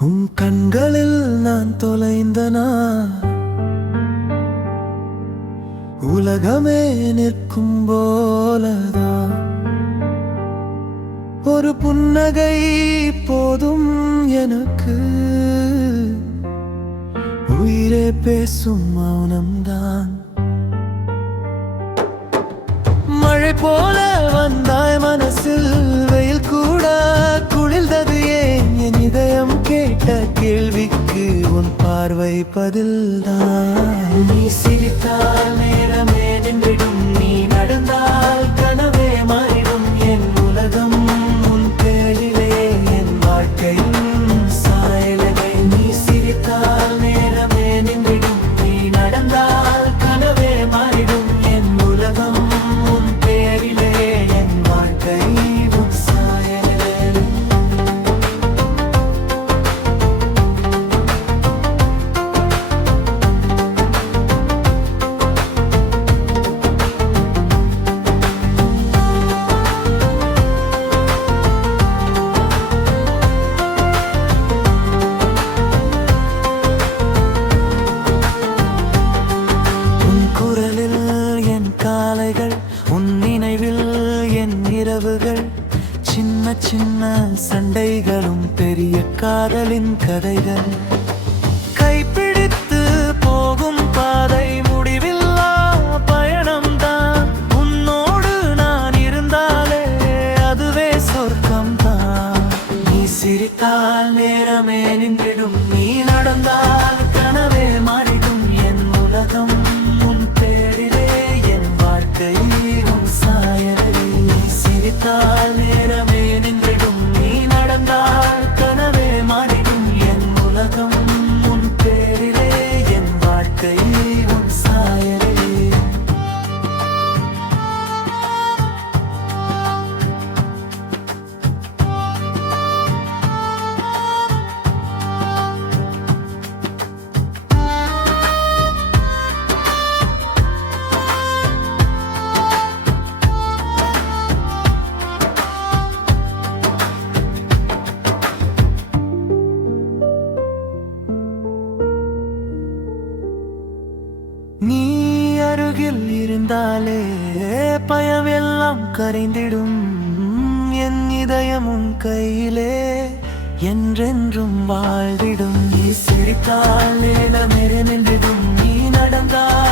உன் கண்களில் நான் தொலைந்தனா? உலகமே நிற்கும் போலதா? ஒரு புன்னகை போதும் எனக்கு. உயிரே பேசும் மௌனம்தான். மழை போல வந்தாய் மனசில். பார்வை சின்ன சின்ன சண்டைகளும் பெரிய காதலின் கதைகள். கைப்பிடித்து போகும் பாதை முடிவில்லா பயணம்தான். உன்னோடு நான் இருந்தாலே அதுவே சொர்க்கம்தான். நீ சிரித்தால் நேரமே நின்றிடும் நீ நடந்தால் வந்தாலே இருந்தாலே பயம் எல்லாம் கரைந்திடும். என் இதயம் உன் கையிலே என்றென்றும் வாழ்ந்திடும். நீ சிரித்தால் நின்றிடும். நீ நடந்தால்